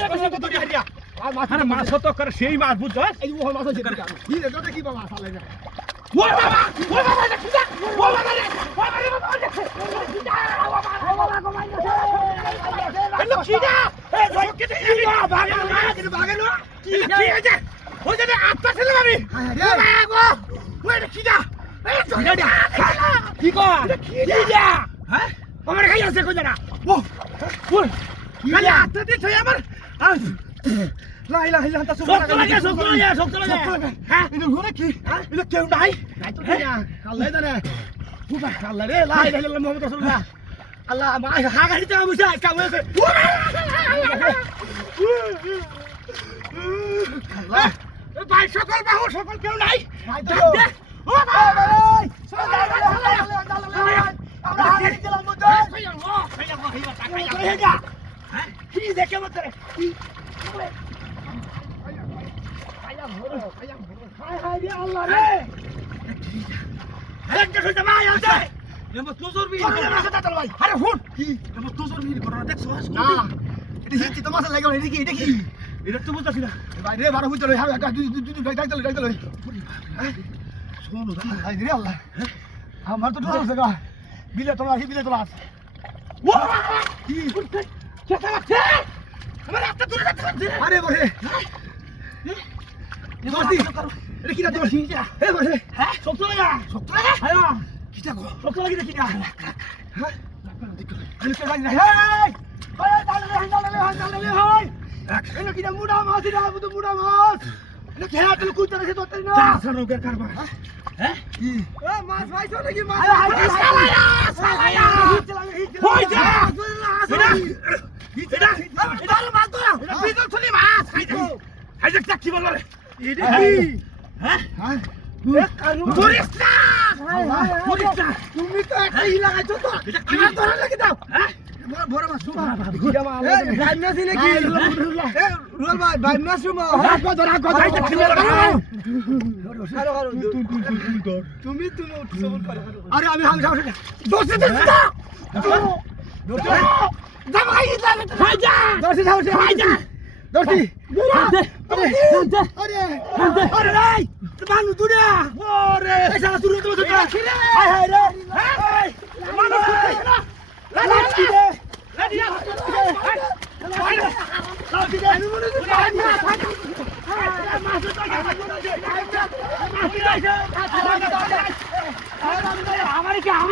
কত ধরি হারিয়া আরে মাছ তো করে সেই মাছ বুঝছ এই ও মাছ আছে কি রে তোতে কি বাবা সালে না ও বাবা কিটা ও বাবা রে হ্যালো কিটা এ জোকে এই ভাগে না কি আছে ওই যে আত্মা ছিল আমি ও বাবা ওই কিটা এই জোকে কি কর কিটা হ্যাঁ আমার খাই আছে কই জানা ও খালি আত্মা দিয়ে তুই আমার লা ইলাহা ইল্লাল্লাহ তা শক্ত লাগে হ্যাঁ এটা ঘুরে কি এটা কেউ নাই নাই তো না আল্লাহ জানে বুবা আল্লাহ রে লা ইলাহা ইল্লাল্লাহ মুহাম্মদ রাসূলুল্লাহ আল্লাহ মা হা গাড়িতে বসে কাম হয়েছে আল্লাহ এ ভাই সকল বাহু সকল কেউ নাই নাই তো ও বাবা আমরা হারিয়ে গেলাম মধ্যে হ্যাঁ কি দেখে মতে হায় হায় রে আল্লাহ রে একটা কইতে মা আছে এমন তুজোর বি আরে হুন কি এমন তুজোর বি করো দেখছো না এটা হিচি তো মাছ লাগে এটা কি এটা তো বুঝতাছি না ভাই রে বারো বুঝতে লই হ্যাঁ দুই গাইতে লই শোনো দাদা হায় রে আল্লাহ আমার তো ডর আছে গা বিলে তোলা আছে ও কি চেষ্টা করছে আমার একটা দূরে যাচ্ছে আরে বসে দোস্তি এটা কি না দোস্তি এ বসে হ্যাঁ শক্ত লাগা হ্যাঁ কি দেখো শক্ত লাগি দেখি না হ্যাঁ আমি তো জানি না হেই ওই দাঁড়ালে হয় এটা কি না মুড়া মাছ এটা তো মুড়া মাছ এটা খেয়া তুই কুইতে রেখে তো তাই না চাষা রোগের কারবার হ্যাঁ কি এ মাছ ভাইছো নাকি মাছ সালায়া হই যা এটা মাছ ধরা এটা বিজল ছলি মাছ হাই দেখ কি বল রে এটা কি হ্যাঁ হ্যাঁ পুরিস্তা পুরিস্তা তুমি তো একটা ই লাগাইছো তো এটা কি আমার ধরে লাগি দাও হ্যাঁ বড় মাছ সুমা বাইমনা সিনে কি এ রুল ভাই বাইমনা সুমা রাখ ধরা তুমি আরে আমি হাল খাও দোস্ত দোস্ত যা ভাই ভাই যা দোস্ত খাও ভাই যা দোস্ত আরে আরে ভাই মানু দুনিয়া ওরে এসা শুরু তো হাই হাই রে হাই মানু না লা কি রে আমার